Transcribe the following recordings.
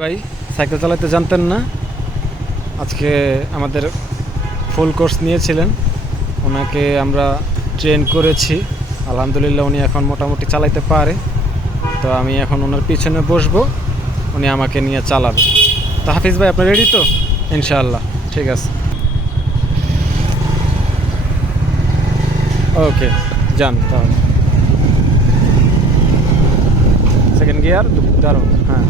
ভাই সাইকেল চালাতে জানতেন না? আজকে আমাদের ফুল কোর্স নিয়েছিলেন, ওনাকে আমরা ট্রেন করেছি। আলহামদুলিল্লাহ উনি এখন মোটামুটি চালাতে পারে। তো আমি এখন ওনার পিছনে বসবো, উনি আমাকে নিয়ে চালাবে। তো হাফিজ ভাই, আপনি রেডি তো? ইনশাআল্লাহ, ঠিক আছে। ওকে, যান তাহলে। সেকেন্ড গিয়ার, দারুণ। হ্যাঁ,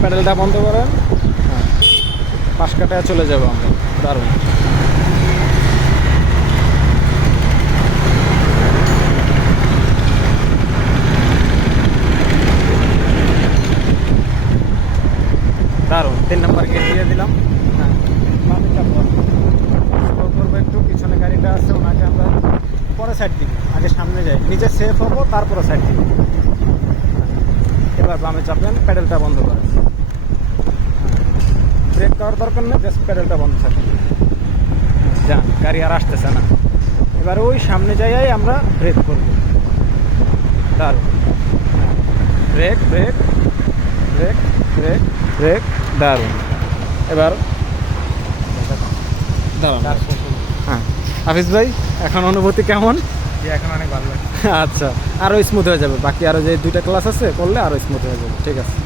প্যাডেলটা বন্ধ করেন। হ্যাঁ, পাশ কাটায় চলে যাবো আমরা। দারুণ। দারুণ, 3 নম্বর গেট দিয়ে দিলাম। হ্যাঁ, বাদিকটা বল। স্লো করবো একটু, পিছনে গাড়িটা আছে, ওনাকে আমরা পরে সাইড দিব। আগে সামনে যাই, নিচে সেফ হবো, তারপরে সাইড দিব। এবার বামে চাপেন, প্যাডেলটা বন্ধ করেন। ব্রেক করার দরকার নেই, জাস্ট প্যাডেলটা বন্ধ থাকে। যান, গাড়ি আর আসতেছে না। এবার ওই সামনে যাইয়াই আমরা ব্রেক করব। দারুণ। Break break break break break, দারুণ। এবার দাঁড়ান। হ্যাঁ হাফিজ ভাই, এখন অনুভূতি কেমন? এখন অনেক ভালো লাগছে। আচ্ছা, আরও স্মুথ হয়ে যাবে। বাকি আরও যে 2টা ক্লাস আছে করলে আরও স্মুথ হয়ে যাবে। ঠিক আছে।